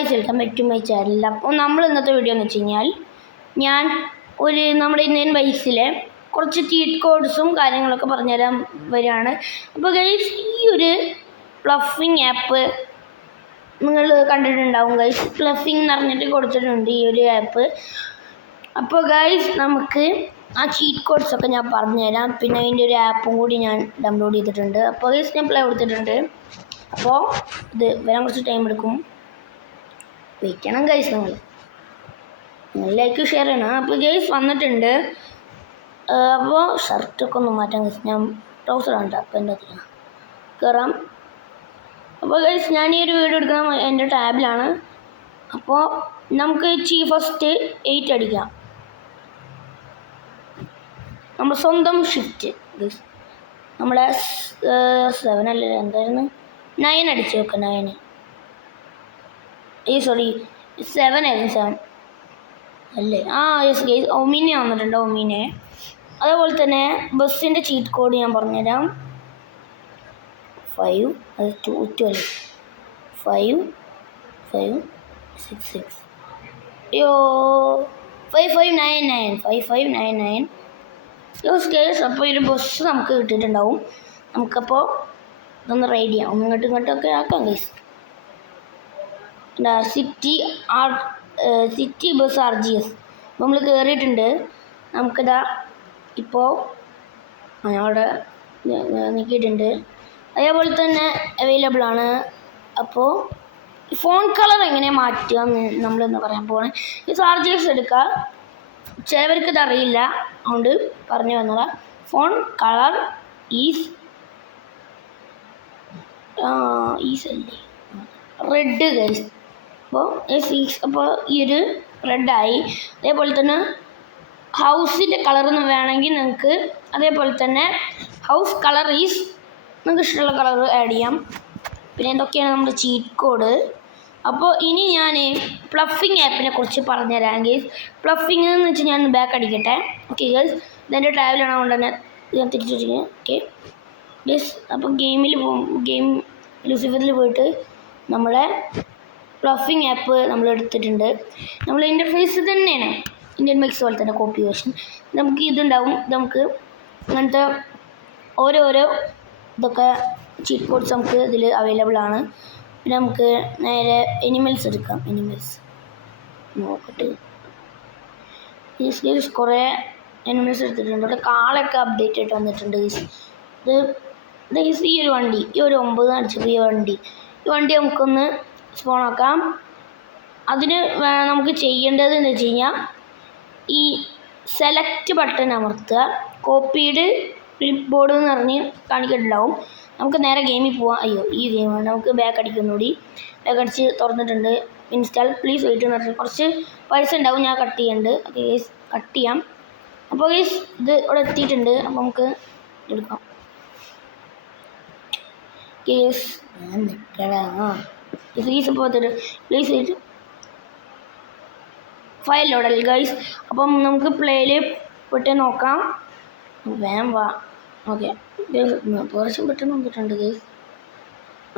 Guys welcome back to my channel. അപ്പോൾ നമ്മൾ ഇന്നത്തെ വീഡിയോ എന്ന് വെച്ച് കഴിഞ്ഞാൽ ഞാൻ നമ്മുടെ ഇന്ത്യൻ ബൈക്സിലെ കുറച്ച് ചീറ്റ് കോഡ്സും കാര്യങ്ങളൊക്കെ പറഞ്ഞുതരാൻ വരികയാണ്. അപ്പോൾ ഗൈസ് ഈ ഒരു പ്ലഫിങ് ആപ്പ് നിങ്ങൾ കണ്ടിട്ടുണ്ടാവും. ഗൈസ് പ്ലഫിങ് എന്ന് പറഞ്ഞിട്ട് കൊടുത്തിട്ടുണ്ട് ഈ ഒരു ആപ്പ്. അപ്പോൾ ഗൈസ് നമുക്ക് ആ ചീറ്റ് കോഡ്സൊക്കെ ഞാൻ പറഞ്ഞുതരാം. പിന്നെ അതിൻ്റെ ഒരു ആപ്പും കൂടി ഞാൻ ഡൗൺലോഡ് ചെയ്തിട്ടുണ്ട്. അപ്പോൾ ഗൈസ് ഞാൻ പ്ലേ കൊടുത്തിട്ടുണ്ട്. അപ്പോൾ ഇത് വരാൻ കുറച്ച് ടൈം എടുക്കും, വെയിറ്റ് ചെയ്യണം ഗൈസ്. നിങ്ങൾ ലൈക്ക് ഷെയർ ചെയ്യണം. അപ്പോൾ ഗൈസ് വന്നിട്ടുണ്ട്. അപ്പോൾ ഷർട്ടൊക്കെ ഒന്ന് മാറ്റാം ഗൈസ്. ഞാൻ ട്രൗസർ ഉണ്ട്. അപ്പോൾ എന്താ ചെയ്യുക, കയറാം. അപ്പോൾ ഗൈസ് ഞാൻ ഈ ഒരു വീഡിയോ എടുക്കണം എൻ്റെ ടാബിലാണ്. അപ്പോൾ നമുക്ക് ഫസ്റ്റ് 8 അടിക്കാം. നമ്മുടെ സ്വന്തം ഷിഫ്റ്റ് ഗൈസ്. നമ്മുടെ 7 അല്ലേ, എന്തായിരുന്നു 9 അടിച്ച് വെക്കാം. 9 സോറി 7 ആയിരുന്നു. 7 അല്ലേ? Yes guys. ഒമീനെ വന്നിട്ടുണ്ട്. ഒമീനെ അതേപോലെ തന്നെ ബസ്സിൻ്റെ ചീറ്റ് കോഡ് ഞാൻ പറഞ്ഞുതരാം. 5 അത് 2 അല്ലേ, 5 5 6 6 അയ്യോ 5599 5599 യൂസ് കേസ്. അപ്പോൾ ഈ ഒരു ബസ് നമുക്ക് കിട്ടിയിട്ടുണ്ടാവും. നമുക്കപ്പോൾ ഇതൊന്ന് റൈഡ് ചെയ്യാം. ഒന്ന് ഇങ്ങോട്ടൊക്കെ ആക്കാം ഗൈസ്. സിറ്റി ബസ് RGS അപ്പോൾ നമ്മൾ കയറിയിട്ടുണ്ട്. നമുക്കിതാ ഇപ്പോൾ അവിടെ നിൽക്കിയിട്ടുണ്ട്. അതേപോലെ തന്നെ അവൈലബിൾ ആണ്. അപ്പോൾ ഫോൺ കളർ എങ്ങനെ മാറ്റുക എന്ന് നമ്മളെന്ന് പറയാൻ പോകണേ. ഈ RGS എടുക്കുക. ചിലവർക്ക് ഇതറിയില്ല, അതുകൊണ്ട് പറഞ്ഞു വന്നതാ. ഫോൺ കളർ ഈസ് അല്ലേ റെഡ് ഗൈസ്. അപ്പോൾ ഈ ഒരു റെഡായി. അതേപോലെ തന്നെ ഹൗസിൻ്റെ കളറൊന്നും വേണമെങ്കിൽ നിങ്ങൾക്ക് അതേപോലെ തന്നെ ഹൗസ് കളർ ഈസ് നിങ്ങൾക്ക് ഇഷ്ടമുള്ള കളർ ആഡ് ചെയ്യാം. പിന്നെ എന്തൊക്കെയാണ് നമ്മുടെ ചീറ്റ് കോഡ്. അപ്പോൾ ഇനി ഞാൻ പ്ലഫിങ് ആപ്പിനെ കുറിച്ച് പറഞ്ഞുതരാം ഗൈസ്. പ്ലഫിങ് എന്ന് വെച്ചാൽ ഞാൻ ബാക്ക് അടിക്കട്ടെ. ഓക്കെ ഗൈസ്, ഇതെൻ്റെ ടാബിലാണ്, അതുകൊണ്ട് തന്നെ ഞാൻ തിരിച്ചു വെച്ചിരിക്കുന്നത്. ഓക്കെ ഗൈസ്, അപ്പോൾ ഗെയിം ലൂസിഫറിൽ പോയിട്ട് നമ്മളെ പ്ലഫിങ് ആപ്പ് നമ്മൾ എടുത്തിട്ടുണ്ട്. നമ്മൾ ഇൻ്റർഫേസ് തന്നെയാണ് ഇന്ത്യൻ ബൈക്സ് പോലെ തന്നെ കോപ്പി വേർഷൻ. നമുക്ക് ഇതുണ്ടാവും. നമുക്ക് അങ്ങനത്തെ ഓരോരോ ഇതൊക്കെ ചീറ്റ് കോഡ്സ് നമുക്ക് ഇതിൽ അവൈലബിൾ ആണ്. പിന്നെ നമുക്ക് നേരെ എനിമൽസ് എടുക്കാം. എനിമൽസ് നോക്കട്ടെ. കുറേ എനിമൽസ് എടുത്തിട്ടുണ്ട്. അവിടെ കാളൊക്കെ അപ്ഡേറ്റ് ആയിട്ട് വന്നിട്ടുണ്ട്. ഇത് ഈ ഒരു വണ്ടി, ഈ ഒരു 9 അടിച്ചപ്പോൾ ഈ വണ്ടി നമുക്കൊന്ന് സ്പോൺ ആക്കാം. അതിന് നമുക്ക് ചെയ്യേണ്ടത് എന്ന് വെച്ച് കഴിഞ്ഞാൽ ഈ സെലക്ട് ബട്ടൺ അമർത്തുക. കോപ്പീഡ് ക്ലിപ്പ് ബോർഡ് എന്ന് പറഞ്ഞ് കാണിക്കുന്നുണ്ടാവും. നമുക്ക് നേരെ ഗെയിമിൽ പോവാം. അയ്യോ ഈ ഗെയിമാണ്. നമുക്ക് ബാക്ക് അടിക്കുന്നുകൂടി. ബാക്ക് അടിച്ച് തുറന്നിട്ടുണ്ട്. ഇൻസ്റ്റാൾ പ്ലീസ് വെയിറ്റ് എന്ന് പറഞ്ഞാൽ കുറച്ച് പൈസ ഉണ്ടാവും. ഞാൻ കട്ട് ചെയ്യുന്നുണ്ട്. ഓക്കെ ഗൈസ്, കട്ട് ചെയ്യാം. അപ്പോൾ ഗൈസ് ഇത് ഇവിടെ എത്തിയിട്ടുണ്ട്. അപ്പോൾ നമുക്ക് എടുക്കാം. കേസ് ഞാൻ നിൽക്കണം. പ്ലീസ് ഇപ്പോൾ പ്ലീസ് വെയിറ്റ്. ഫയൽ ലോഡൽ ഗൈസ്. അപ്പം നമുക്ക് പ്ലേയിൽ പോയിട്ട് നോക്കാം. വേം വാ. ഓക്കെ കുറച്ചും പെട്ടെന്ന് വന്നിട്ടുണ്ട് ഗൈസ്.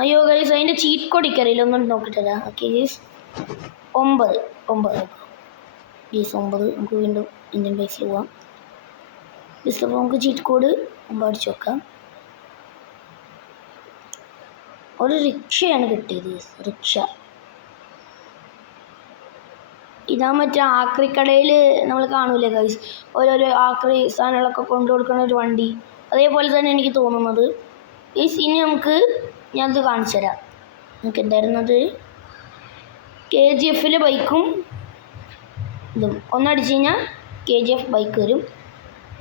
അയ്യോ ഗൈസ്, അതിൻ്റെ ചീറ്റ് കോഡ് ഇക്കറിയില്ല, ഒന്നും നോക്കിയിട്ടില്ല. Okay guys 9 guys 9. നമുക്ക് വീണ്ടും ഇന്ത്യൻ ബൈക്സിൽ പോവാം ഗൈസ്. അപ്പോൾ നമുക്ക് ചീറ്റ് കോഡ് 9 അടിച്ച് വെക്കാം. ഒരു റിക്ഷയാണ് കിട്ടിയത് ഗൈസ്. റിക്ഷ ഇതാ മറ്റേ ആക്രിക്കടയിൽ നമ്മൾ കാണൂലേ ഗൈസ്, ഓരോരോ ആക്രി സാധനങ്ങളൊക്കെ കൊണ്ടു കൊടുക്കുന്ന ഒരു വണ്ടി. അതേപോലെ തന്നെ എനിക്ക് തോന്നുന്നത് ഗൈസ്. ഇനി ഞാനത് കാണിച്ചു തരാം. നമുക്ക് എന്തായിരുന്നത് KGF ബൈക്കും ഇതും ഒന്നടിച്ച് കഴിഞ്ഞാൽ KGF ബൈക്ക് വരും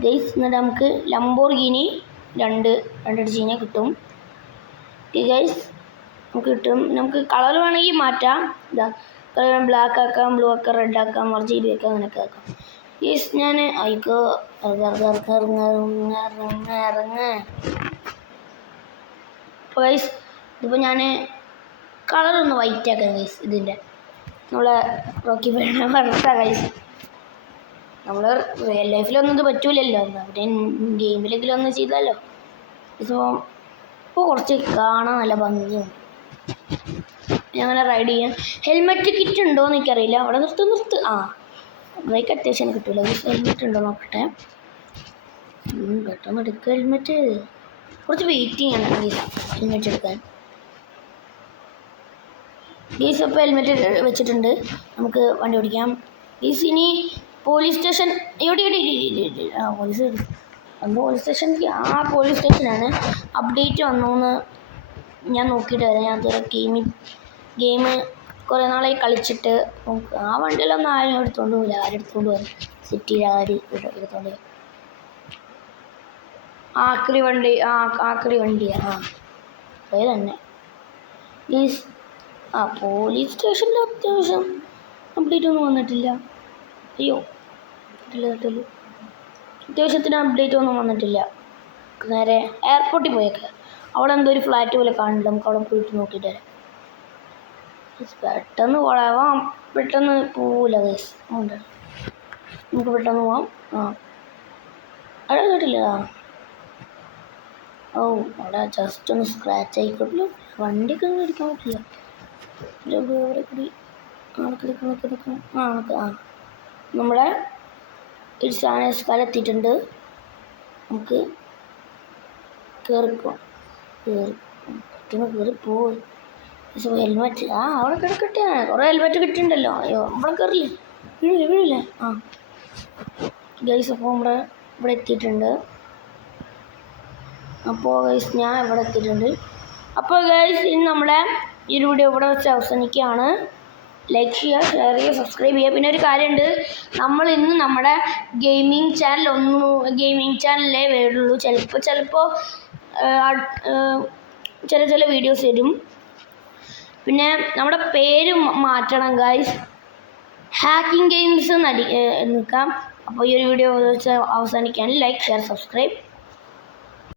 ഗൈസ്. എന്നിട്ട് നമുക്ക് ലംബോർഗിനി രണ്ടടിച്ച് കഴിഞ്ഞാൽ കിട്ടും ഗൈസ്. നമുക്ക് കിട്ടും. നമുക്ക് കളർ വേണമെങ്കിൽ മാറ്റാം. ഇതാ കളർ ബ്ലാക്ക് ആക്കാം, ബ്ലൂ ആക്കാം, റെഡ് ആക്കാം, RGB ആക്കാം, അങ്ങനെയൊക്കെ ആക്കാം ഗൈസ്. ഞാൻ അയക്കോ ഗൈസ്. ഇതിപ്പോൾ ഞാൻ കളറൊന്ന് വൈറ്റ് ആക്കാം ഗൈസ്. ഇതിൻ്റെ നമ്മളെ റോക്കി പേണ വറുത്ത ഗൈസ്. നമ്മൾ റിയൽ ലൈഫിലൊന്നും ഇത് പറ്റൂലല്ലോ, അവിടെ ഗെയിമിലെങ്കിലും ഒന്ന് ചെയ്താലോ. ഇപ്പോൾ കുറച്ച് കാണാൻ നല്ല ഭംഗിയുണ്ട്. അങ്ങനെ റൈഡ് ചെയ്യാം. ഹെൽമെറ്റ് കിറ്റ് ഉണ്ടോ എന്ന് എനിക്കറിയില്ല. അവിടെ നിർത്ത് ആ ബ്രേക്ക് അത്യാവശ്യം കിട്ടില്ല. ഹെൽമെറ്റ് ഉണ്ടോ നോക്കട്ടെ. പെട്ടെന്ന് എടുക്കുക ഹെൽമെറ്റ്. കുറച്ച് വെയിറ്റ് ചെയ്യണം ഹെൽമെറ്റ് എടുക്കാൻ. ഗീസ് ഇപ്പോൾ ഹെൽമെറ്റ് വെച്ചിട്ടുണ്ട്. നമുക്ക് വണ്ടി ഓടിക്കാം. ഗീസ് ഇനി പോലീസ് സ്റ്റേഷൻ പോലീസ് പോലീസ് സ്റ്റേഷനിലേക്ക് പോലീസ് സ്റ്റേഷനാണ്. അപ്ഡേറ്റ് വന്നോന്ന് ഞാൻ നോക്കിയിട്ട് വരാം. ഞാൻ അതുവരെ ഗെയിം കുറേ നാളായി കളിച്ചിട്ട് ആ വണ്ടിയിലൊന്നും ആരും എടുത്തുകൊണ്ട് പോകില്ല. ആരും എടുത്തുകൊണ്ട് പോകും സിറ്റിയിൽ ആരും എടുത്തുകൊണ്ട് പോകും. ആക്രി വണ്ടിയാണ് അതേ തന്നെ. പ്ലീസ് പോലീസ് സ്റ്റേഷനിൽ അത്യാവശ്യം അപ്ഡേറ്റ് ഒന്നും വന്നിട്ടില്ല. അയ്യോ കിട്ടില്ല. അത്യാവശ്യത്തിന് അപ്ഡേറ്റ് ഒന്നും വന്നിട്ടില്ല. നേരെ എയർപോർട്ടിൽ പോയേക്ക്. അവിടെ എന്തോ ഒരു ഫ്ലാറ്റ് പോലെ കാണുന്നുണ്ട്. നമുക്ക് അവിടെ പോയിട്ട് നോക്കിയിട്ട് വരാം. പെട്ടെന്ന് പോവില്ല ഗൈസ്. ഉണ്ട് നമുക്ക് പെട്ടെന്ന് പോവാം. അവിടെ കേട്ടില്ല. അവിടെ ജസ്റ്റ് ഒന്ന് സ്ക്രാച്ച് ആയിക്കോട്ടില്ല. വണ്ടിയൊക്കെ ഒന്നും എടുക്കാൻ പറ്റില്ല. നമ്മുടെ ഒരു സ്ഥലം എത്തിയിട്ടുണ്ട്. നമുക്ക് കയറിപ്പോയി. ഹെൽമെറ്റ് അവിടെ കിടക്കട്ടെ. കുറേ ഹെൽമെറ്റ് കിട്ടിയിട്ടുണ്ടല്ലോ. അയ്യോ അവിടെ കയറില്ലേ. വീഴില്ലേ. ഗൈസ് അപ്പോൾ ഇവിടെ എത്തിയിട്ടുണ്ട്. അപ്പോൾ ഗൈസ് ഞാൻ ഇവിടെ എത്തിയിട്ടുണ്ട്. അപ്പോൾ ഗൈസ് ഇന്ന് നമ്മുടെ ഈ ഒരു വീഡിയോ ഇവിടെ വെച്ച് അവസാനിക്കുകയാണ്. ലൈക്ക് ചെയ്യുക, ഷെയർ ചെയ്യുക, സബ്സ്ക്രൈബ് ചെയ്യുക. പിന്നെ ഒരു കാര്യമുണ്ട്, നമ്മൾ ഇന്ന് നമ്മുടെ ഗെയിമിംഗ് ചാനലിലേ വരുള്ളൂ. ചിലപ്പോൾ ചില വീഡിയോസ് വരും. പിന്നെ നമ്മുടെ പേര് മാറ്റണം ഗൈസ്. ഹാക്കിംഗ് ഗെയിംസ് നിൽക്കാം. അപ്പോൾ ഈ ഒരു വീഡിയോ വെച്ച് അവസാനിക്കുകയാണ്. Like share subscribe.